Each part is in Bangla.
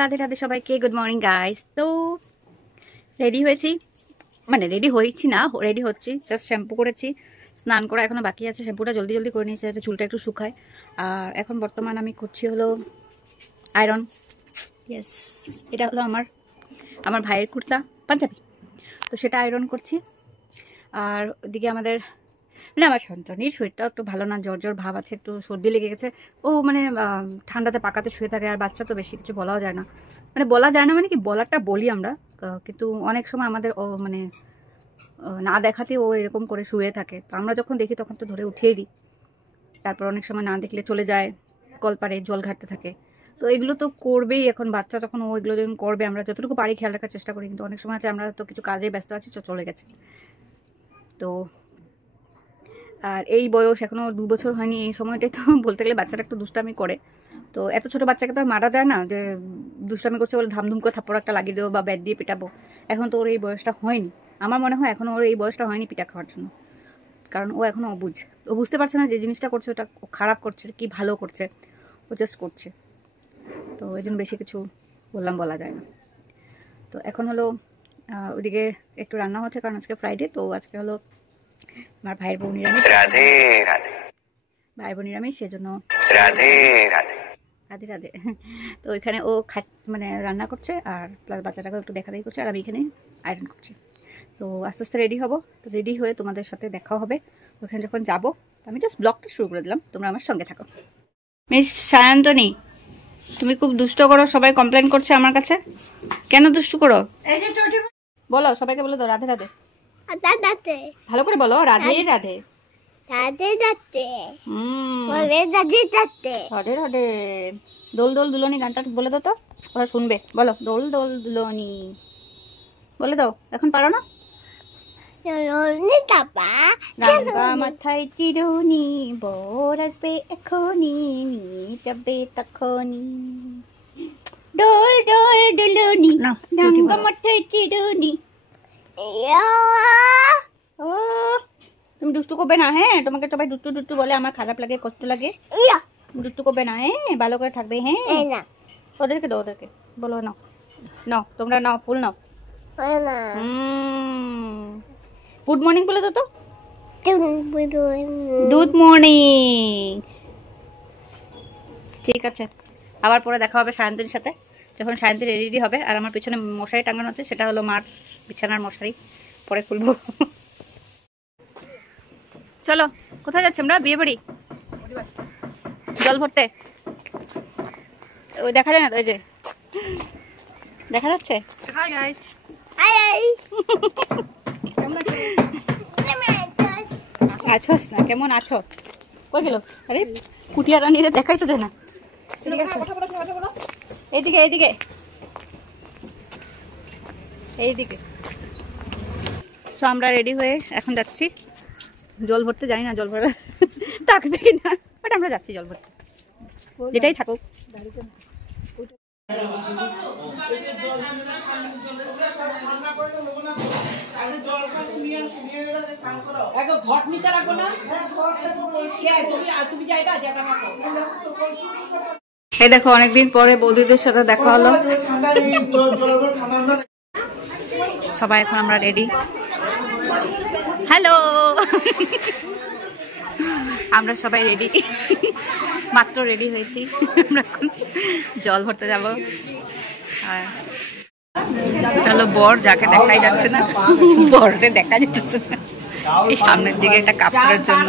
রাধে রাধে সবাইকে, গুড মর্নিং গাইস। তো রেডি হয়েছি, মানে রেডি হয়েছি না, রেডি হচ্ছি। জাস্ট শ্যাম্পু করেছি, স্নান করা এখনো বাকি আছে। শ্যাম্পুটা জলদি জলদি করে নিয়েছি যাতে চুলটা একটু শুকায়। আর এখন বর্তমান আমি করছি হলো আয়রন। ইয়েস, এটা হলো আমার ভাইয়ের কুর্তা পাঞ্জাবি, তো সেটা আয়রন করছি। আর ওদিকে আমাদের মানে আমার সন্তানের শরীরটাও একটু ভালো না, জ্বর জ্বর ভাব আছে, একটু সর্দি লেগে গেছে। ও মানে ঠান্ডাতে পাকাতে শুয়ে থাকে, আর বাচ্চা তো বেশি কিছু বলাও যায় না। মানে বলা যায় না মানে কি, বলারটা বলি আমরা, কিন্তু অনেক সময় আমাদের ও মানে না দেখাতে ও এরকম করে শুয়ে থাকে। তো আমরা যখন দেখি তখন তো ধরে উঠিয়ে দিই। তারপর অনেক সময় না দেখলে চলে যায় কলপারে জল ঘাটতে থাকে। তো এগুলো তো করবেই, এখন বাচ্চা যখন ও এগুলো যখন করবে আমরা যতটুকু পারি খেয়াল রাখার চেষ্টা করি। কিন্তু অনেক সময় আছে আমরা তো কিছু কাজে ব্যস্ত আছি, চলে গেছে। তো আর এই বয়স এখনও 2 বছর হয়নি, এই সময়টাই তো বলতে গেলে বাচ্চাটা একটু দুষ্টামি করে। তো এত ছোট বাচ্চাকে তো আর মারা যায় না, যে দুষ্টামি করছে বলে ধামধুম করে থাপ্পড় একটা লাগিয়ে দেবো বা ব্যাট দিয়ে পেটাবো। এখন তো ওর এই বয়সটা হয়নি, আমার মনে হয় এখনও ওর এই বয়সটা হয়নি পিটা খাওয়ার জন্য। কারণ ও এখনও ও বুঝতে পারছে না যে জিনিসটা করছে ওটা খারাপ করছে কি ভালো করছে, ও জাস্ট করছে। তো এই জন্য বেশি কিছু বলা যায় না। তো এখন হলো ওদিকে একটু রান্না হচ্ছে, কারণ আজকে ফ্রাইডে। তো আজকে হলো আমার ভাইয়ের বোন নিরামিষ, রাধে রাধে, ভাই বোন নিরামিষ, সেজন্য রাধে রাধে রাধে রাধে। তো ওইখানে ও মানে রান্না করছে, আর প্লাস বাচ্চাটাকে একটু দেখাদেখি করছে, আর আমি এখানে আয়রন করছি। তো আস্তে আস্তে রেডি হব। তো রেডি হয়ে তোমাদের সাথে দেখাও হবে ওখানে যখন যাবো। তো আমি জাস্ট ব্লগটা শুরু করে দিলাম, তোমরা আমার সঙ্গে থাকো। মিস সায়ন্তনী, তুমি খুব দুষ্ট করো, সবাই কমপ্লেন করছে আমার কাছে। কেন দুষ্টু করো বলো, সবাইকে বলে দাও রাধে রাধে। ভালো করে বলো রাধে রাধে রাধে রাধে। দোল দোল দুলনি গানটা বলে দাও তো, ওরা শুনবে। বলো দোল দোল দুলনি বলে দাও। এখন পারো না? রাঙা মাথায় চিরুনি, বর আসবে এখনি, যাবে তখনই। দোল দোল দুলনি, রাঙা মাথায় চিরুনি। ও তুমি দুষ্টু করবে না, হ্যাঁ? তোমাকে সবাই দুষ্টু দুষ্টু বলে, আমার খারাপ লাগে, কষ্ট লাগে। দুষ্টু করবে না, হ্যাঁ? ভালো করে থাকবে, হ্যাঁ? ওদেরকে দাও, ওদেরকে বলো নাও নাও, তোমরা নাও, ফুল নাও। গুড মর্নিং বলে দাও তো। Good morning. ঠিক আছে, আবার পরে দেখা হবে সায়ন্তীর সাথে, যখন সায়ন্তী রেডি হবে। আর আমার পিছনে মশারি টাঙানো আছে, সেটা হলো মার বিছানার মশারি, পরে খুলবো। চলো, কোথায় যাচ্ছি আমরা? বিয়ে বাড়ি, জল ভরতে। ওই দেখা যায় না তো, ওই যে দেখা যাচ্ছে। আছো না? কেমন আছো? কই গেল? আরে কুটিয়া রানীরে দেখাই তো যায় না। এইদিকে এইদিকে এইদিকে। সো আমরা রেডি হয়ে এখন যাচ্ছি জল ভরতে। জানি না জল ভরা থাকবে কিনা, বাট আমরা যাচ্ছি জল ভরতে, যেটাই থাকুক। এই দেখো, অনেকদিন পরে বৌদিদের সাথে দেখা হলো। সবাই এখন আমরা রেডি। হ্যালো, আমরা সবাই রেডি, মাত্র রেডি হয়েছি। আমরা এখন জল ভরতে যাব। আর এটা হলো বর, যাকে দেখাই যাচ্ছে না, বরকে দেখা যাচ্ছে না। এই সামনের দিকে একটা কাপড়ের জন্য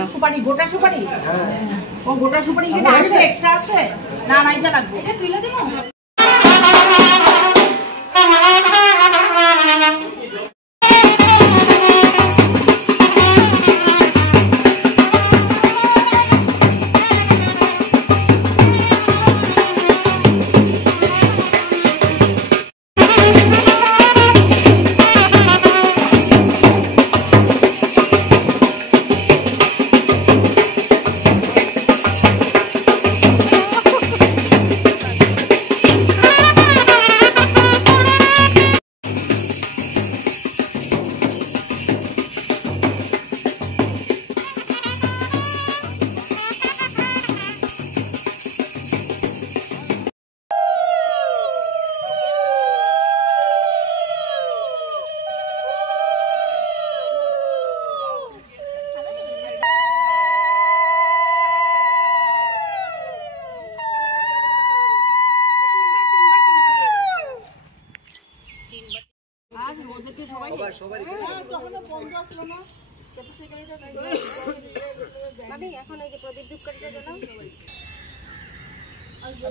এখন ওই যে প্রদীপ ধূপকাঠিটা জ্বালাও,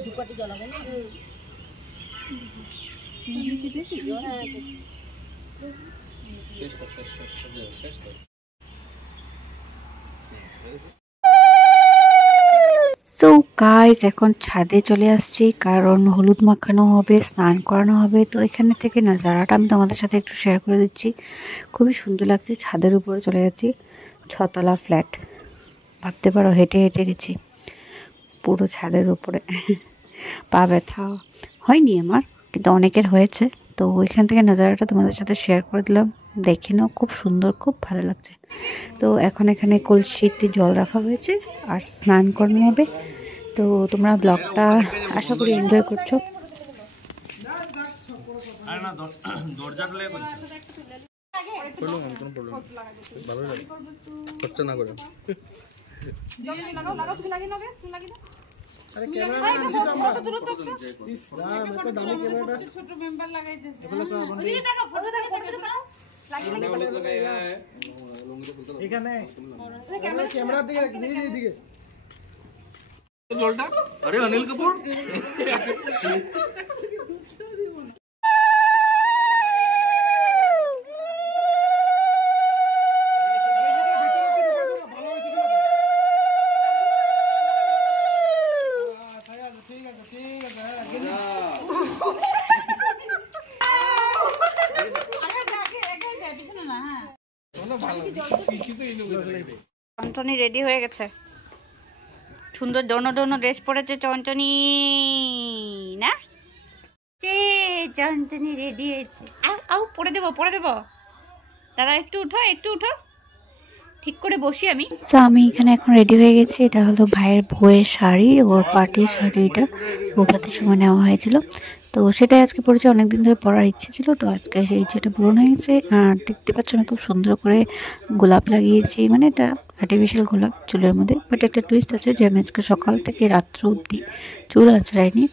ধূপকাঠি জ্বালাবো না। সো গাইস এখন ছাদে চলে আসছি, কারণ হলুদ মাখানো হবে, স্নান করানো হবে। তো এখানে থেকে নাজারাটা আমি তোমাদের সাথে একটু শেয়ার করে দিচ্ছি। খুবই সুন্দর লাগছে। ছাদের উপরে চলে যাচ্ছি, 6তলা ফ্ল্যাট, ভাবতে পারো হেঁটে হেঁটে গেছি পুরো ছাদের উপরে। পা ব্যথা হয়নি আমার, কিন্তু অনেকের হয়েছে। তো ওইখান থেকে নাজারাটা তোমাদের সাথে শেয়ার করে দিলাম, দেখে নাও, খুব সুন্দর, খুব ভালো লাগছে। তো এখন এখানে কলসিতে জল রাখা হয়েছে আর স্নান করানো হবে। তো তোমরা ব্লগটা আশা করি এনজয় করছো। अरे अनिल कपूर টনটনি রেডি হয়ে গেছে, সুন্দর ডোনো ডোনো ড্রেস পরেছে টনটনি না? টনটনি রেডি হয়েছে। আউ পরে দেবো, পরে দেবো, দাদা একটু উঠো, একটু উঠো, ঠিক করে বসি আমি। তো আমি এখানে এখন রেডি হয়ে গেছি। এটা হলো ভাইয়ের বউয়ের শাড়ি, ওর পার্টির শাড়ি। এটা বৌভাতের সময় নেওয়া হয়েছিল, তো সেটাই আজকে পরেছে। অনেকদিন ধরে পরার ইচ্ছে ছিল, তো আজকে সেই ইচ্ছেটা পূরণ হয়ে গেছে। আর দেখতে পাচ্ছ আমি খুব সুন্দর করে গোলাপ লাগিয়েছি, মানে এটা আর্টিফিশিয়াল গোলাপ চুলের মধ্যে। বাট একটা টুইস্ট আছে যে আমি আজকে সকাল থেকে রাত্র অবধি চুল আঁচড়াইনি,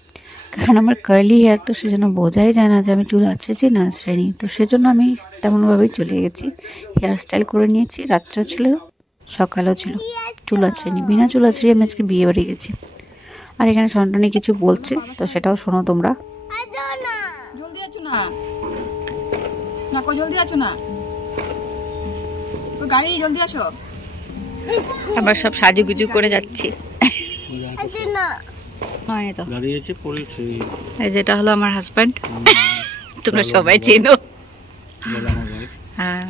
কারণ আমার কার্লি হেয়ার, তো সেজন্য বোঝাই যায় না যে আমি চুল আঁচড়েছি না আঁচড়াইনি। তো সেজন্য আমি তেমনভাবেই চলে গেছি, হেয়ার স্টাইল করে নিয়েছি। রাত্রেও ছিল, সকালেও ছিল, চুল আঁচড়াইনি। বিনা চুল আঁচড়িয়ে আমি আজকে বিয়ে বাড়ি গেছি। আর এখানে টনটনি কিছু বলছে, তো সেটাও শোনো তোমরা। জলদি আছো না, না কো জলদি আছো না, ওই গাড়ি জলদি আসো। আমরা সব সাজুগুজু করে যাচ্ছি। যেটা হলো আমার হাজব্যান্ড, তোমরা সবাই চেনো। হ্যাঁ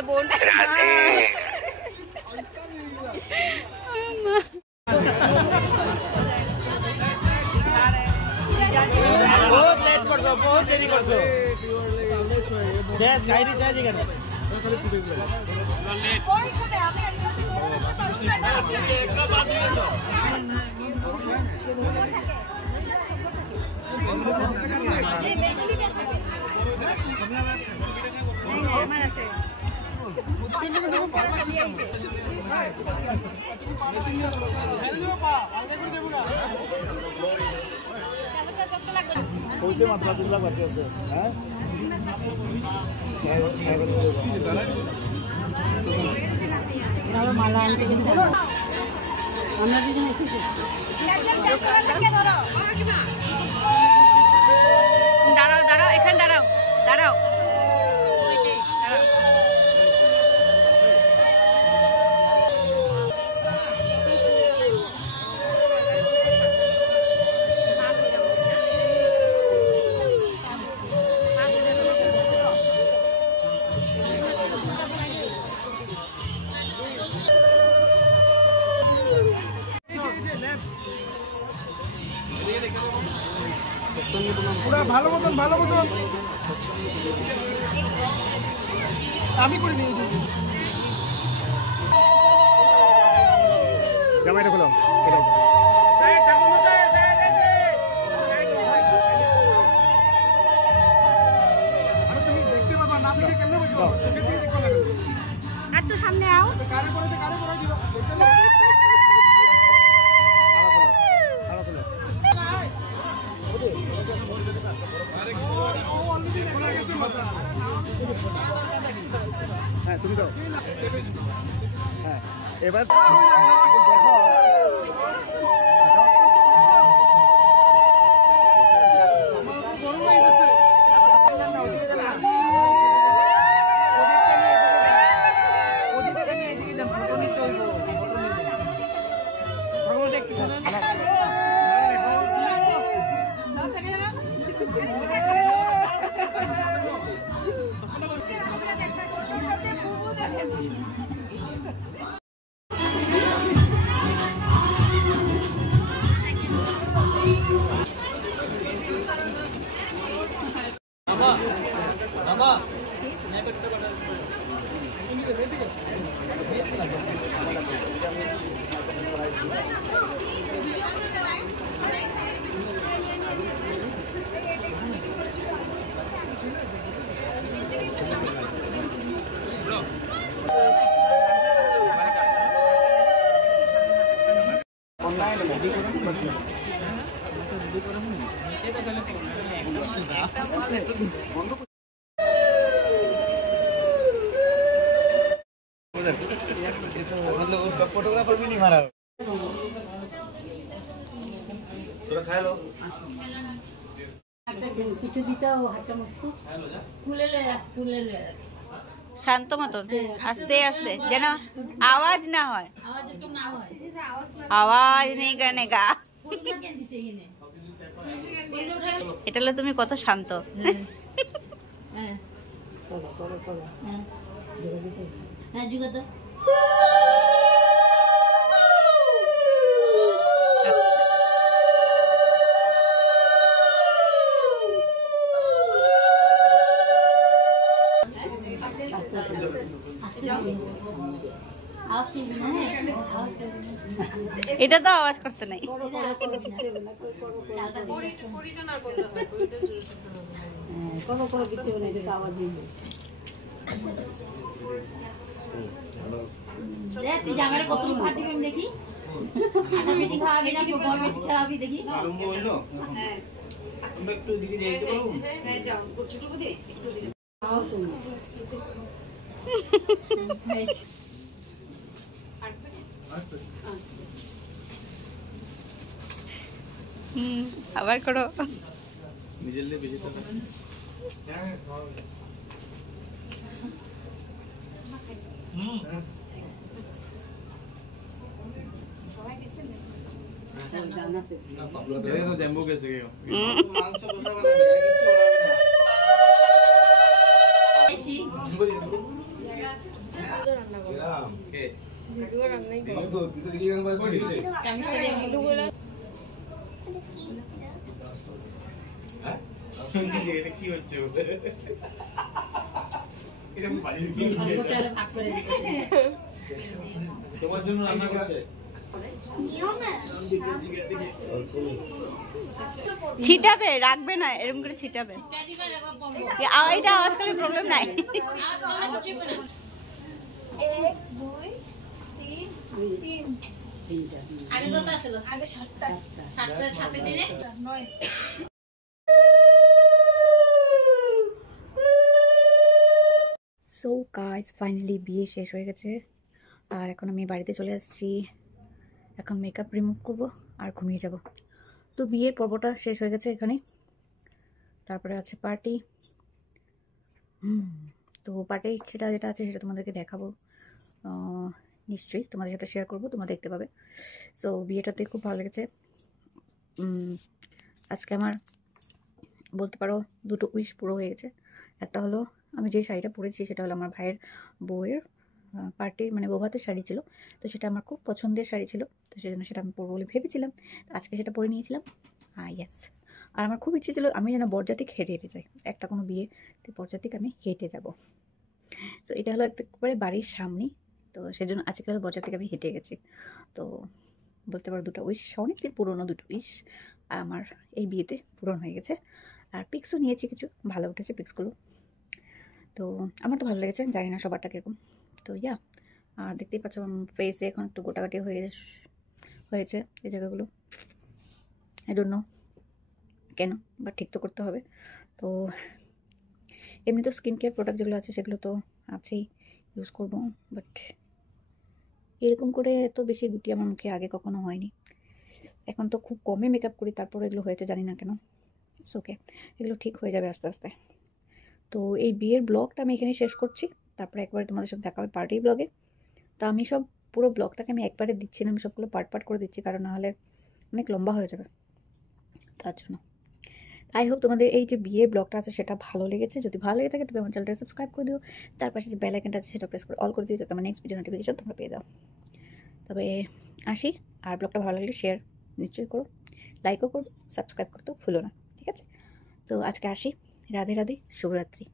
আমার বোন बहुत लेट करছো बहुत देरी करছো শেষ গাইডি শেষ এখানে কইছে মাত্র দুলা বাকি আছে হ্যাঁ মালা আনতে গেছে আমরা দুজন এসেছি দাঁড়াও দাঁড়াও এখানে দাঁড়াও দাঁড়াও পুরা ভালো মতন আমি করে নিয়ে জামাইটা খোলো তুমি দেখতে পাবা না দেখে কেমনে বুঝবো চোখের দিকে দেখো না একটু সামনে আও কারে করে দিবা হ্যাঁ তুমি দাও হ্যাঁ এবার দেখো मतलब उसका फोटोग्राफर भी नहीं मारा थोड़ा खा लो কিছু দিতে হাতটা মস্ত খুলে লে শান্ত মতন আস্তে আস্তে যেন আওয়াজ না হয় আওয়াজ একটু না হয় আওয়াজ নেই करने का ফটোটা কেন দিছে এখানে এটা হলো তুমি কত শান্ত হ্যাঁ করো হ্যাঁ যুগত এটা তো আওয়াজ করতে নাই তুই জামাইয়ের কত ফাটি আমি দেখি আটা পেটি খাওয়াবি না বড় পেটি খাওয়াবি দেখি একটু দিকে যাইতে পারো যাও ছোট করে একটু দিকে আবার করো নিজের লিয়ে বেশি তো जम्बो कैसे गए मांस कोसा बना दिया किच्छु बनाबी ना চামিচটা দিয়ে মিলুগুলো কি হচ্ছে ভাগ করে দিতেছে তোমার জন্য রান্না করছে ছিটাবে, রাখবে না, এরকম করে ছিটাবে। এটা আওয়াজ করলে প্রবলেম নাই। আগে কত আসলো? আগে 7টা। 7 দিনে 9। সো গাইস ফাইনালি বিয়ে শেষ হয়ে গেছে আর এখন আমি বাড়িতে চলে আসছি। এখন মেকআপ রিমুভ করব আর ঘুমিয়ে যাব। তো বিয়ের পর্বটা শেষ হয়ে গেছে এখানে। তারপরে আছে পার্টি। তো পার্টি যেটা আছে সেটা তোমাদেরকে দেখাবো, নিশ্চয়ই তোমাদের সাথে শেয়ার করবো, তোমরা দেখতে পাবে। সো বিয়েটাতে খুব ভালো লেগেছে। আজকে আমার বলতে পারো 2টো উইশ পুরো হয়ে গেছে। একটা হলো আমি যে শাড়িটা পরেছি সেটা হলো আমার ভাইয়ের বউয়ের পার্টির মানে বৌভাতের শাড়ি ছিল। তো সেটা আমার খুব পছন্দের শাড়ি ছিল, তো সেজন্য সেটা আমি পরবো বলে ভেবেছিলাম। আজকে সেটা পরে নিয়েছিলাম। ইয়েস। আর আমার খুব ইচ্ছে ছিল আমি যেন বরযাত্রী হেঁটে হেঁটে যাই, একটা কোনো বিয়েতে বরযাত্রীকে আমি হেঁটে যাব। তো এটা হলো একেবারে বাড়ির সামনেই, তো সেজন্য আজকে হলো বরযাত্রীকে আমি হেঁটে গেছি। তো বলতে পারো 2টা উইশ, অনেকদিন পুরোনো 2টো উইশ আমার এই বিয়েতে পূরণ হয়ে গেছে। আর পিক্সও নিয়েছি, কিছু ভালো উঠেছে পিক্সগুলো। তো আমার তো ভালো লেগেছে, জানি না সবারটা কীরকম। তো আর দেখতেই পাচ্ছ আমার ফেসে এখন একটু গোটাগাটি হয়েছে এই জায়গাগুলো। এই জন্য কেন বা ঠিক তো করতে হবে। তো এমনি তো স্কিন কেয়ার প্রোডাক্ট যেগুলো আছে সেগুলো তো আছেই, ইউজ করবো। বাট এরকম করে এত বেশি গুটি আমার মুখে আগে কখনো হয়নি। এখন তো খুব কমে মেকআপ করি, তারপর এগুলো হয়েছে জানি না কেন। ইটস ওকে, এগুলো ঠিক হয়ে যাবে আস্তে আস্তে। তো এই বিয়ের ব্লগটা আমি এখানে শেষ করছি, তারপরে একবারে তোমাদের সাথে দেখা হবে পার্টি ব্লগে। তো আমি সব পুরো ব্লগটাকে আমি একবারে দিচ্ছি না, আমি সবগুলো পার্ট করে দিচ্ছি, কারণ নাহলে অনেক লম্বা হয়ে যাবে তার জন্য। আই হোপ তোমাদের এই যে বিয়ের ব্লগটা আছে সেটা ভালো লেগেছে। যদি ভালো লেগে থাকে তবে আমার চ্যানেলটা সাবস্ক্রাইব করে দিও, তার পাশে যে বেল আইকনটা আছে সেটা প্রেস করে অল করে দিও, যাতে আমার নেক্সট ভিডিও নোটিফিকেশন তোমরা পেয়ে দাও। তবে আসি, আর ব্লগটা ভালো লাগলে শেয়ার নিশ্চয়ই করো, লাইকও করো, সাবস্ক্রাইব করতেও ভুলো না, ঠিক আছে? তো আজকে আসি, রাধে রাধে, শুভরাত্রি।